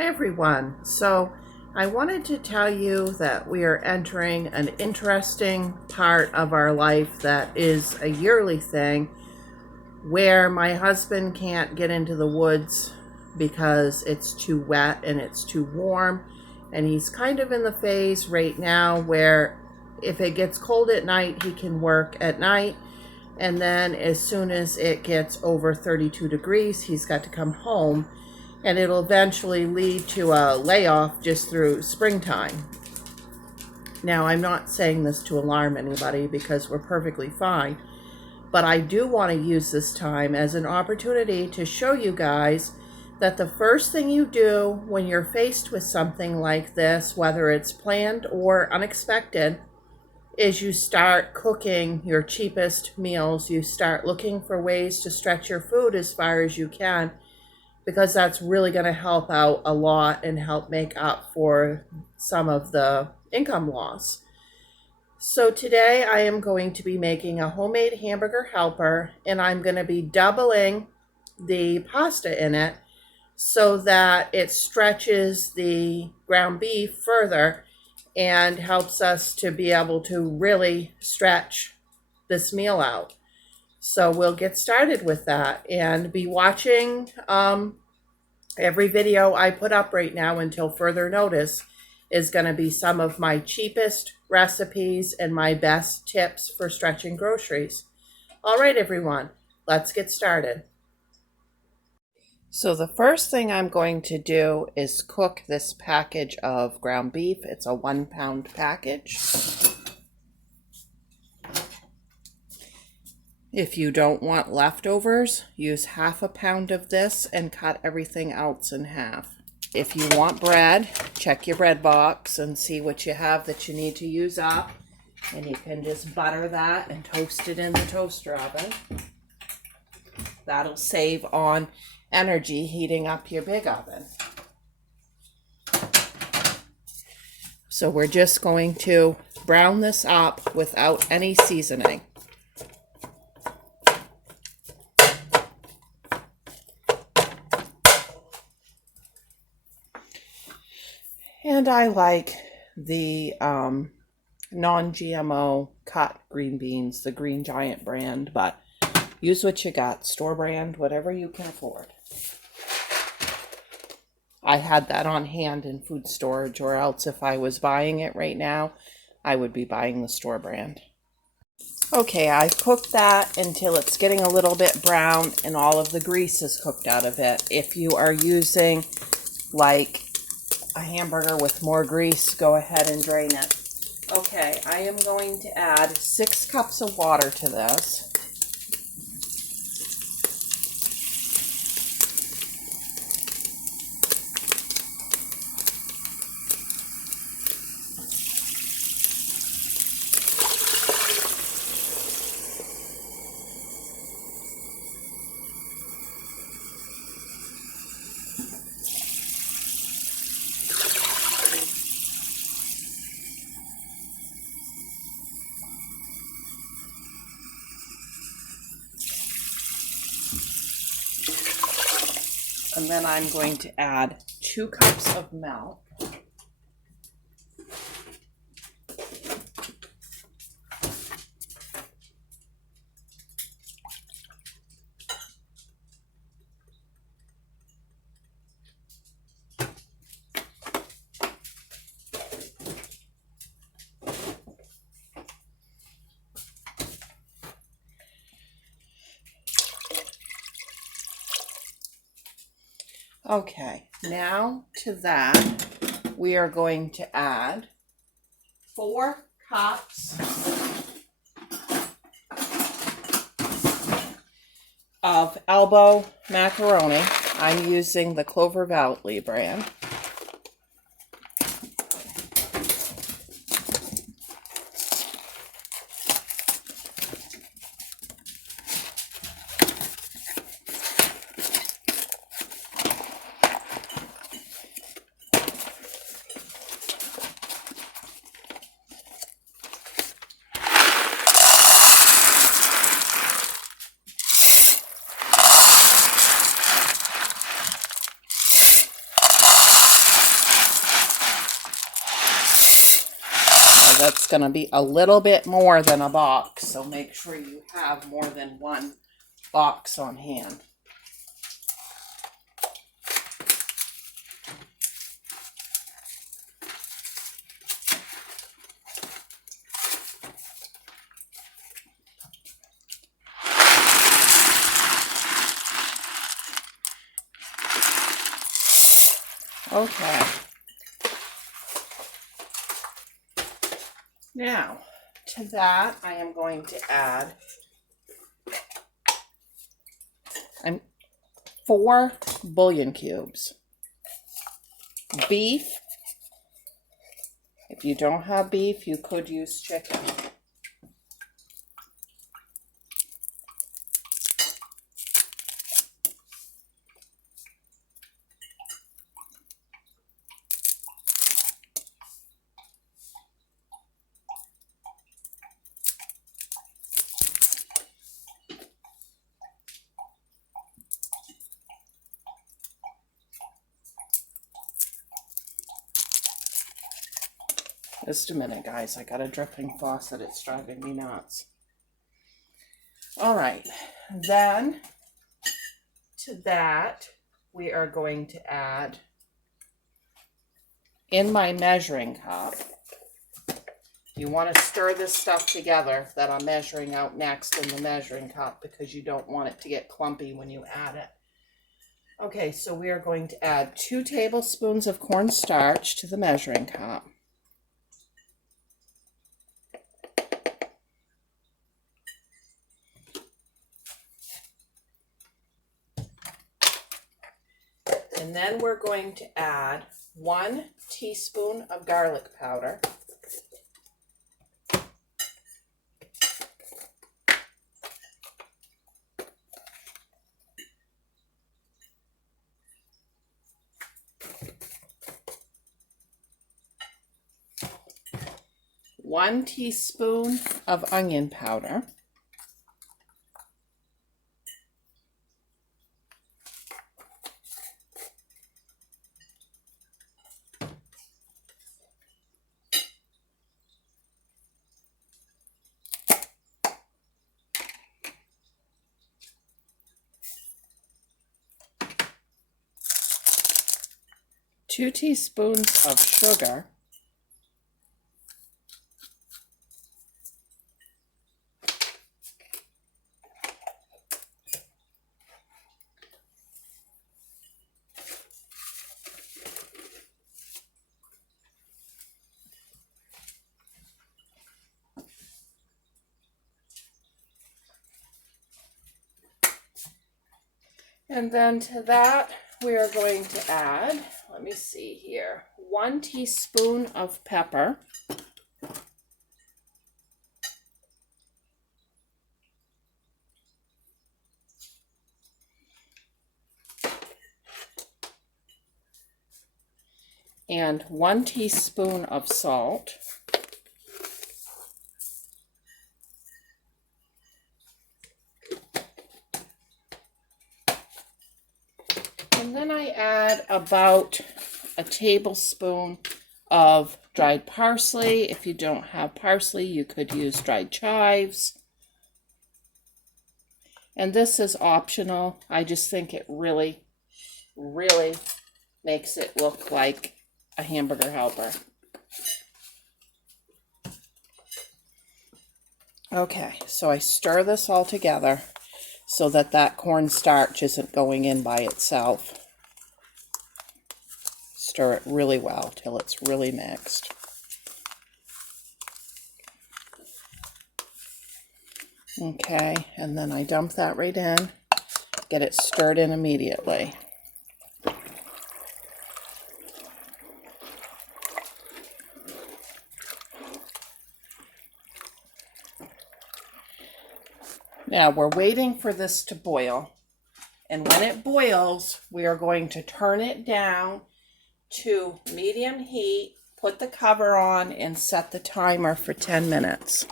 Hi everyone. So I wanted to tell you that we are entering an interesting part of our life that is a yearly thing where my husband can't get into the woods because it's too wet and it's too warm, and he's kind of in the phase right now where if it gets cold at night he can work at night, and then as soon as it gets over 32 degrees he's got to come home, and it'll eventually lead to a layoff just through springtime. Now, I'm not saying this to alarm anybody because we're perfectly fine, but I do want to use this time as an opportunity to show you guys that the first thing you do when you're faced with something like this, whether it's planned or unexpected, is you start cooking your cheapest meals. You start looking for ways to stretch your food as far as you can, because that's really going to help out a lot and help make up for some of the income loss. So today I am going to be making a homemade hamburger helper, and I'm going to be doubling the pasta in it so that it stretches the ground beef further and helps us to be able to really stretch this meal out. So we'll get started with that and be watching every video I put up right now until further notice is going to be some of my cheapest recipes and my best tips for stretching groceries. All right, everyone, let's get started. So the first thing I'm going to do is cook this package of ground beef. It's a 1 pound package. If you don't want leftovers, use half a pound of this and cut everything else in half. If you want bread, check your bread box and see what you have that you need to use up. And you can just butter that and toast it in the toaster oven. That'll save on energy heating up your big oven. So we're just going to brown this up without any seasoning. And I like the non-GMO cut green beans, the Green Giant brand, but use what you got, store brand, whatever you can afford. I had that on hand in food storage, or else if I was buying it right now, I would be buying the store brand. Okay, I've cooked that until it's getting a little bit brown and all of the grease is cooked out of it. If you are using like a hamburger with more grease, go ahead and drain it. Okay, I am going to add 6 cups of water to this. And then I'm going to add 2 cups of milk. Okay, now to that, we are going to add 4 cups of elbow macaroni. I'm using the Clover Valley brand. that's going to be a little bit more than a box, so make sure you have more than one box on hand. Okay. Now, to that, I am going to add 4 bouillon cubes. Beef. If you don't have beef, you could use chicken. Just a minute, guys. I got a dripping faucet. It's driving me nuts. All right. Then, to that, we are going to add, in my measuring cup, you want to stir this stuff together that I'm measuring out next in the measuring cup because you don't want it to get clumpy when you add it. Okay, so we are going to add 2 tablespoons of cornstarch to the measuring cup. And then we're going to add 1 teaspoon of garlic powder. One teaspoon of onion powder. Two teaspoons of sugar. And then to that, we are going to add, let me see here, 1 teaspoon of pepper. And 1 teaspoon of salt. And then I add about a tablespoon of dried parsley. If you don't have parsley, you could use dried chives. And this is optional. I just think it really, really makes it look like a hamburger helper. Okay, so I stir this all together so that that cornstarch isn't going in by itself. Stir it really well till it's really mixed. Okay, and then I dump that right in, get it stirred in immediately. Now we're waiting for this to boil, and when it boils, we are going to turn it down to medium heat, put the cover on, and set the timer for 10 minutes.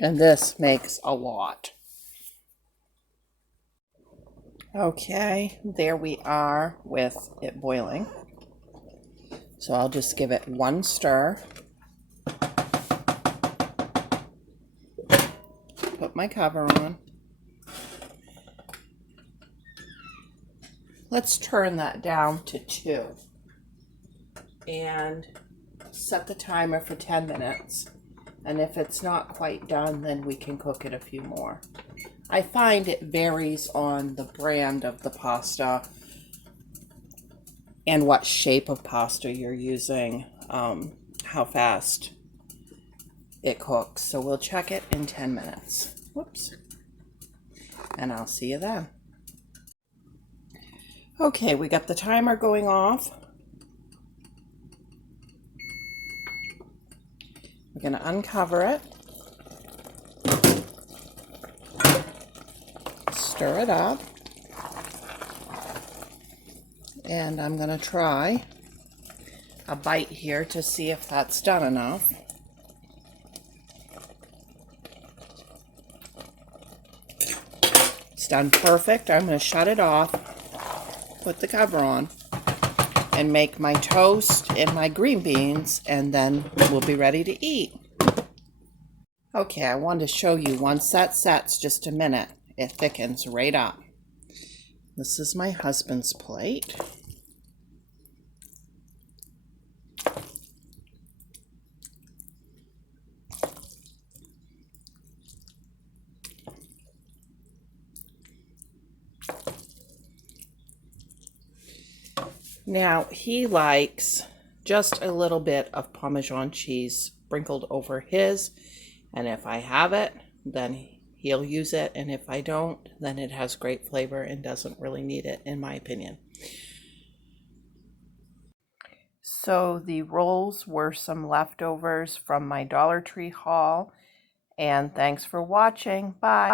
And this makes a lot. Okay, there we are with it boiling. So I'll just give it one stir. Put my cover on. Let's turn that down to 2 and set the timer for 10 minutes. And if it's not quite done, then we can cook it a few more. I find it varies on the brand of the pasta and what shape of pasta you're using, how fast it cooks. So we'll check it in 10 minutes. Whoops. And I'll see you then. Okay, we got the timer going off. We're going to uncover it. Stir it up. And I'm going to try a bite here to see if that's done enough. It's done perfect. I'm going to shut it off, put the cover on, and make my toast and my green beans, and then we'll be ready to eat. Okay, I wanted to show you once that sets just a minute, it thickens right up. This is my husband's plate. Now, he likes just a little bit of Parmesan cheese sprinkled over his, and if I have it, then he'll use it, and if I don't, then it has great flavor and doesn't really need it, in my opinion. So the rolls were some leftovers from my Dollar Tree haul, and thanks for watching. Bye.